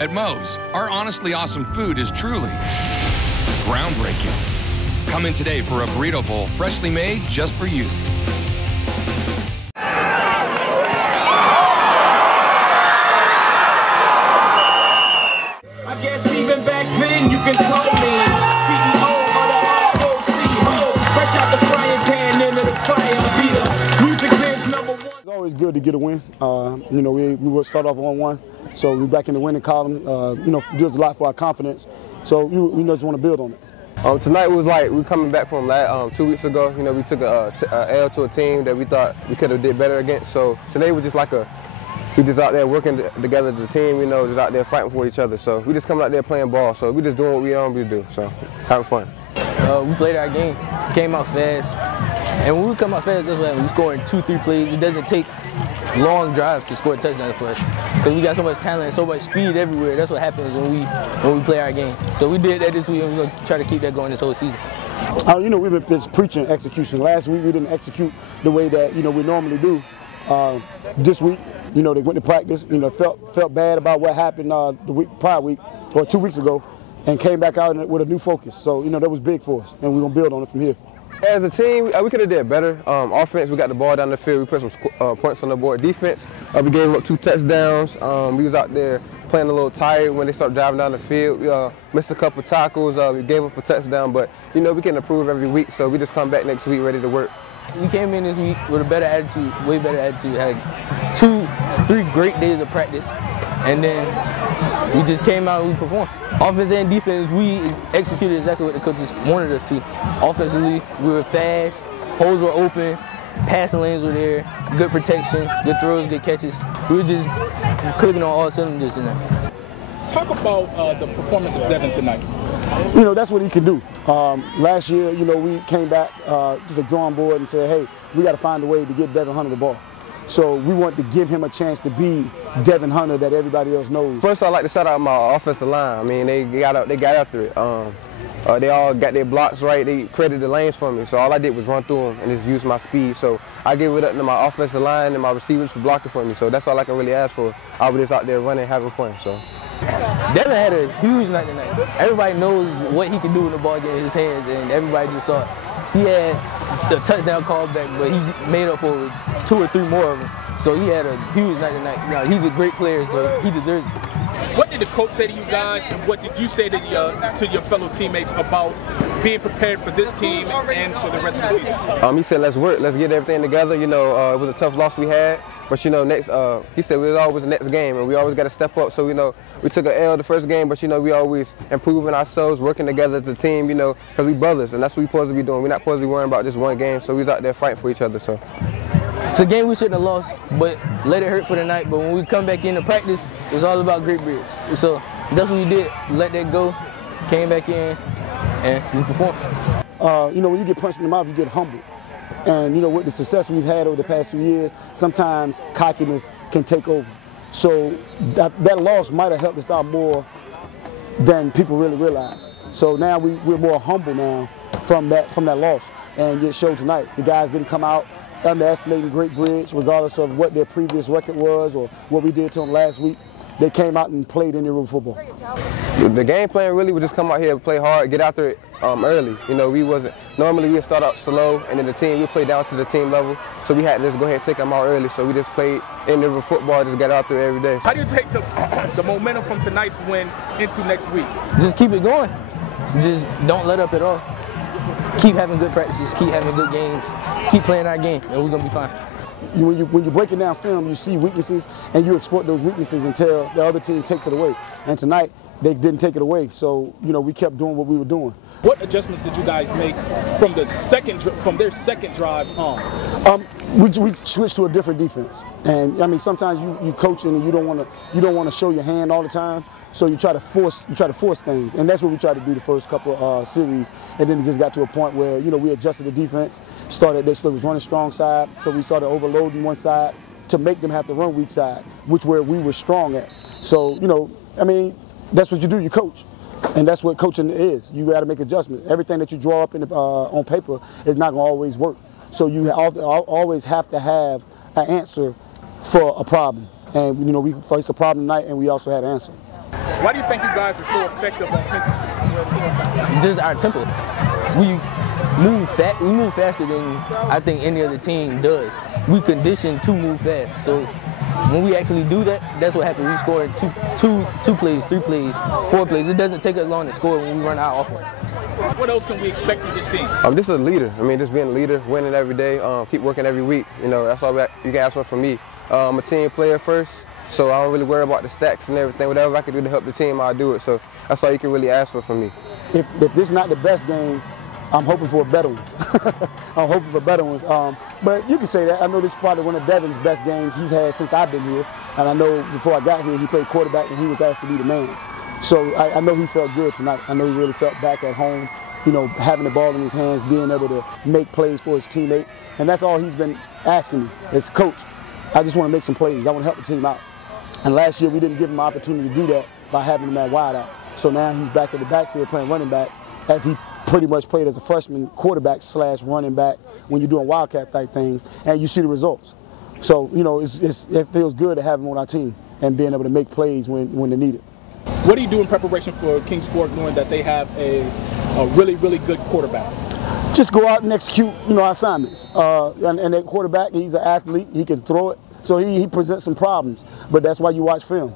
At Moe's, our honestly awesome food is truly groundbreaking. Come in today for a burrito bowl freshly made just for you. I guess even back then you can call me CEO of the ROC. Fresh out the frying pan into the fire beater. Music biz #1. It's always good to get a win. You know, we will start off 1-1, so we're back in the winning column. You know, does a lot for our confidence. So we just want to build on it. Tonight was like we coming back from 2 weeks ago. You know, we took a L to a team that we thought we could have did better against. So today was just like we just out there working together as a team. You know, just out there fighting for each other. So we just coming out there playing ball. So we just doing what we normally do. So having fun. We played our game, came out fast, and when we come out fast, that's when we score in 2-3 plays. It doesn't take long drives to score touchdowns for us, because we got so much talent and so much speed everywhere. That's what happens when we play our game. So we did that this week, and we're gonna try to keep that going this whole season. You know, we've been just preaching execution. Last week we didn't execute the way that we normally do. This week, you know, they went to practice. You know, felt bad about what happened the prior week or 2 weeks ago, and came back out with a new focus. So you know, that was big for us, and we're gonna build on it from here. As a team, we could have did better. Offense, we got the ball down the field. We put some points on the board. Defense, we gave up 2 touchdowns. We was out there playing a little tired when they started driving down the field. We missed a couple tackles. We gave up a touchdown, but you know, we can improve every week. So we just come back next week ready to work. We came in this week with a better attitude, way better attitude. Had 2-3 great days of practice, and then we just came out and we performed. Offense and defense, we executed exactly what the coaches wanted us to. Offensively, we were fast, holes were open, passing lanes were there, good protection, good throws, good catches. We were just clicking on all cylinders in there. Talk about the performance of Devon tonight. You know, that's what he can do. Last year, you know, we came back to the drawing board and said, hey, we got to find a way to get Devon Hunter the ball. So we want to give him a chance to be Devon Hunter that everybody else knows. First, I'd like to shout out my offensive line. I mean, they got after it. They all got their blocks right. They created the lanes for me. So all I did was run through them and just use my speed. So I gave it up to my offensive line and my receivers for blocking for me. So that's all I can really ask for. I was just out there running, having fun. So. Devon had a huge night tonight. Everybody knows what he can do when the ball gets in his hands, and everybody just saw it. He had the touchdown callback, but he made up for it with 2 or 3 more of them. So he had a huge night tonight. You know, he's a great player, so he deserves it. What did the coach say to you guys, and what did you say to your fellow teammates about being prepared for this team and for the rest of the season? He said, let's work, let's get everything together. You know, it was a tough loss we had, but you know, he said it was always the next game, and we always got to step up. So you know, we took an L the first game, but you know, we always improving ourselves, working together as a team. You know, because we brothers, and that's what we're supposed to be doing. We're not supposed to be worrying about just one game. So we was out there fighting for each other. So. It's a game we shouldn't have lost, but let it hurt for the night. But when we come back into practice, it's all about great bridge. So that's what we did. Let that go, came back in, and we performed. You know, when you get punched in the mouth, you get humbled. And you know, with the success we've had over the past 2 years, sometimes cockiness can take over. So that loss might have helped us out more than people really realize. So now we're more humble now from that loss, and it showed tonight. The guys didn't come out underestimating Great Bridge, regardless of what their previous record was or what we did to them last week. They came out and played in their football. The game plan really was just come out here, play hard, get after it early. You know, normally we'd start out slow, and then the team, we play down to the team level. So we had to just go ahead and take them out early. So we just played in the football, just got out there every day. How do you take the momentum from tonight's win into next week? Just keep it going. Just don't let up at all. Keep having good practices, keep having good games, keep playing our game, and we're going to be fine. When you're breaking down film, you see weaknesses, and you exploit those weaknesses until the other team takes it away. And tonight, they didn't take it away, so you know, we kept doing what we were doing. What adjustments did you guys make from their second drive on? We switched to a different defense, and I mean, sometimes you coaching and you don't want to show your hand all the time. So you try to force things, and that's what we tried to do the first couple of series. And then it just got to a point where, you know, we adjusted the defense. They was running strong side, so we started overloading one side to make them have to run weak side, which where we were strong at. So you know, I mean, that's what you do. You coach, and that's what coaching is. You got to make adjustments. Everything that you draw up on paper is not going to always work. So you always have to have an answer for a problem. And you know, we faced a problem tonight, and we also had an answer. Why do you think you guys are so effective offensively? Just our tempo. We move faster than I think any other team does. We condition to move fast. So when we actually do that, that's what happens. We score in two plays, 3 plays, 4 plays. It doesn't take us long to score when we run our offense. What else can we expect from this team? Just a leader. I mean, just being a leader, winning every day, keep working every week. You know, that's all you can ask for from me. I'm a team player first, so I don't really worry about the stats and everything. Whatever I can do to help the team, I'll do it. So that's all you can really ask for from me. If this is not the best game, I'm hoping for better ones. I'm hoping for better ones. But you can say that. I know this is probably one of Devon's best games he's had since I've been here. And I know before I got here, he played quarterback and he was asked to be the man. So I know he felt good tonight. I know he really felt back at home, you know, having the ball in his hands, being able to make plays for his teammates. And that's all he's been asking me as coach. I just want to make some plays. I want to help the team out. And last year, we didn't give him an opportunity to do that by having him at wide out. So now he's back in the backfield playing running back, as he pretty much played as a freshman quarterback / running back when you're doing Wildcat type things, and you see the results. So, you know, it feels good to have him on our team and being able to make plays when they're needed. What do you do in preparation for Kings Fork, knowing that they have a really, really good quarterback? Just go out and execute, you know, our assignments. And that quarterback, he's an athlete. He can throw it. So he presents some problems, but that's why you watch film.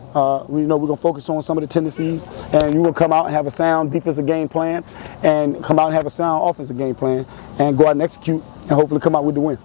We know we're going to focus on some of the tendencies, and you're going to come out and have a sound defensive game plan and come out and have a sound offensive game plan and go out and execute and hopefully come out with the win.